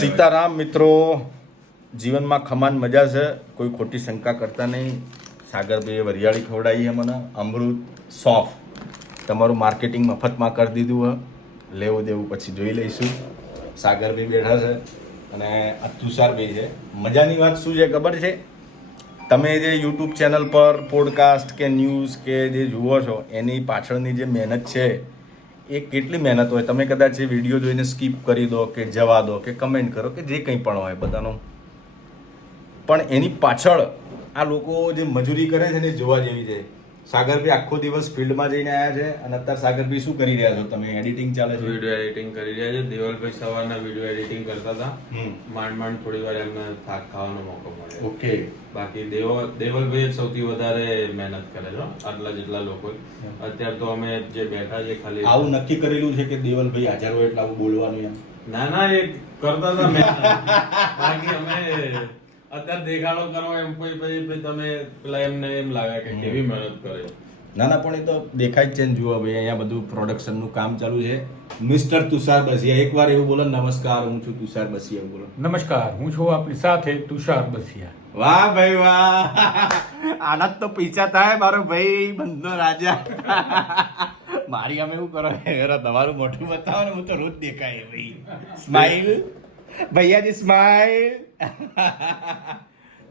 સીતારામ મિત્રો, જીવનમાં ખમાન મજા છે, કોઈ ખોટી શંકા કરતા નહીં. સાગરભાઈએ વરિયાળી ખવડાવી મને, અમૃત સોફ. તમારું માર્કેટિંગ મફતમાં કરી દીધું હ, લેવું દેવું પછી જોઈ લઈશું. સાગરભાઈ બેઠા છે અને આ તુષારભાઈ છે. મજાની વાત શું છે ખબર છે? તમે જે યુટ્યુબ ચેનલ પર પોડકાસ્ટ કે ન્યૂઝ કે જે જુઓ છો એની પાછળની જે મહેનત છે એ કેટલી મહેનત હોય. તમે કદાચ એ વિડીયો જોઈને સ્કીપ કરી દો કે જવા દો કે કમેન્ટ કરો કે જે કંઈ પણ હોય બધાનો, પણ એની પાછળ આ લોકો જે મજૂરી કરે છે ને એ જોવા જેવી છે. સાગરભાઈ આખો દિવસ ફિલ્ડમાં જઈને આવ્યા છે અને અત્યારે સાગરભાઈ શું કરી રહ્યા છો તમે? એડિટિંગ ચાલે છે? વિડીયો એડિટિંગ કરી રહ્યા છે. દેવલભાઈ સવારના વિડીયો એડિટિંગ કરતા હતા. માંડ થોડી વાર એમને થાક ખાવાનો મોકો મળ્યો. ઓકે. બાકી દેવલભાઈ સૌથી વધારે મહેનત કરે છે આટલા જેટલા લોકો. અત્યારે તો અમે જે બેઠા છે ખાલી આવું નક્કી કરેલું છે કે દેવલભાઈ હાજર હોય એટલે આવું બોલવાનું એમ? ના એ કરતા હતા મહેનત. બાકી અમે અત્યારે દેખાડો કરો એમ પછી તમે પેલા એમને એમ લાગે કે કેવી મહેનત કરે. ના પણ એ તો દેખાય જ છે ને. જુઓ ભાઈ, અહીંયા બધું પ્રોડક્શનનું કામ ચાલુ છે. મિસ્ટર તુષાર બસિયા, એકવાર એવું બોલો, નમસ્કાર હું છું તુષાર બસિયા. એવું બોલો. નમસ્કાર, હું છું આપની સાથે તુષાર બસિયા. વાહ ભાઈ વાહ, આના તો પૈસા થાય મારો ભાઈ, બંધો રાજા. મારી અમે શું કરો યાર, તમારું મોઢું બતાવો ને, હું તો રોજ દેખાય ભાઈ. સ્માઈલ ભૈયાજી, સ્માઈલ.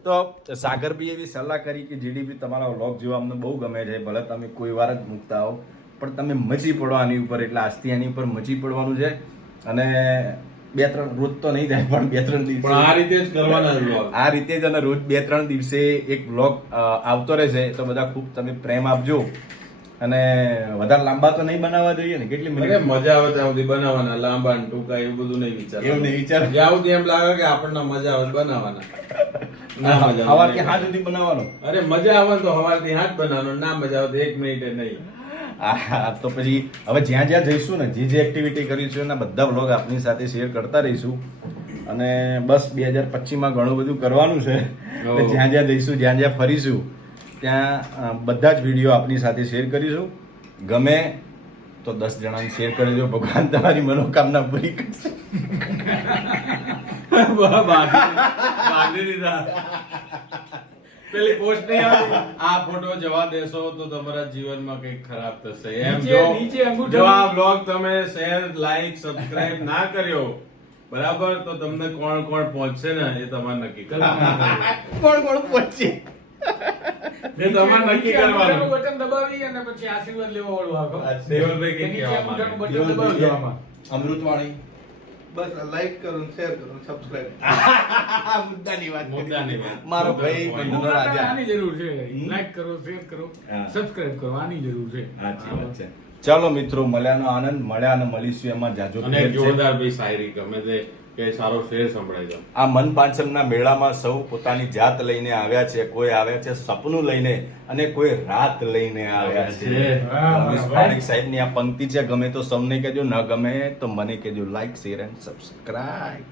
તો સાગરભાઈ એવી સલાહ કરી કે જીડીપી તમારા વ્લોગ જોવા અમને બહુ ગમે છે, ભલે તમે કોઈ વાર જ મૂકતા હો પણ તમે મચી પડો આની ઉપર. એટલે આજથી આની ઉપર મચી પડવાનું છે અને 2-3 રોજ તો નહીં થાય પણ 2-3 દિવસ આ રીતે જ કરવાના. આ રીતે જ, અને રોજ 2-3 દિવસે એક વ્લોગ આવતો રહેશે. તો બધા ખૂબ તમે પ્રેમ આપજો અને વધારે લાંબા તો નહીં બનાવવા જોઈએ ને. કેટલી મિનિટ મજા આવે ત્યાં સુધી બનાવવાના, લાંબા ને ટૂંકા એવું બધું નહીં વિચાર. એવું નહીં વિચાર. જ્યાં સુધી એમ લાગે કે આપણને મજા આવે બનાવવાના. સવારથી સાંજ સુધી બનાવવાનું. અરે મજા આવે તો સવારથી હાથ બનાવવાનો, ના મજા આવે તો 1 મિનિટે નહીં. તો પછી હવે જ્યાં જ્યાં જઈશું ને, જે એક્ટિવિટી કરીશું એના બધા વ્લોગ આપની સાથે શેર કરતા રહીશું. અને બસ 2025માં ઘણું બધું કરવાનું છે. જ્યાં જ્યાં જઈશું, જ્યાં જ્યાં ફરીશું ત્યાં બધા જ વિડીયો આપની સાથે શેર કરીશું. ગમે તો 10 જણાને શેર કરજો. ભગવાન તમારી મનોકામના પૂરી કરશે. પેલી પોસ્ટ નહીં આવી, આ ફોટો જવા દેશો તો તમારા જીવનમાં કંઈક ખરાબ થશે એમ. જો આ બ્લોગ તમે શેર, લાઈક, સબસ્ક્રાઇબ ના કર્યો બરાબર, તો તમને કોણ કોણ પહોંચશે ને એ તમારે નક્કી કરવાનું. કોણ પહોંચશે એ તમારે નક્કી કરવાનું. બટન દબાવી અને પછી આશીર્વાદ લેવા વાળું આખો દેવલભાઈ કે નીચે કહેવા માંગે? બટન દબાવી દેવામાં. અમૃતવાણી બસ લાઈક કરો, શેર કરો, સબસ્ક્રાઇબ. મુદ્દાની વાત કરી. મુદ્દાની વાત. મારો ભાઈ બંધનો રાજા. આની જરૂર છે. લાઈક કરો, શેર કરો, હા. સબસ્ક્રાઇબ કરો, આની જરૂર છે. સાચી વાત છે. ચાલો મિત્રો, મળ્યાનો આનંદ, મળ્યા અને મળીશું એમાં જાજો. અને એક જોરદાર ભાઈ શાયરી ગમે તે કે સારો શેર સંભળાય છે. આ મન પાંચમના મેળામાં સૌ પોતાની જાત લઈને આવ્યા છે. કોઈ આવ્યા છે સપનું લઈને અને કોઈ રાત લઈને આવ્યા છે. રમેશ પારેખ સાહેબની આ પંક્તિ છે. ગમે તો સૌને કહેજો, ન ગમે તો મને કહેજો. Like, share and subscribe.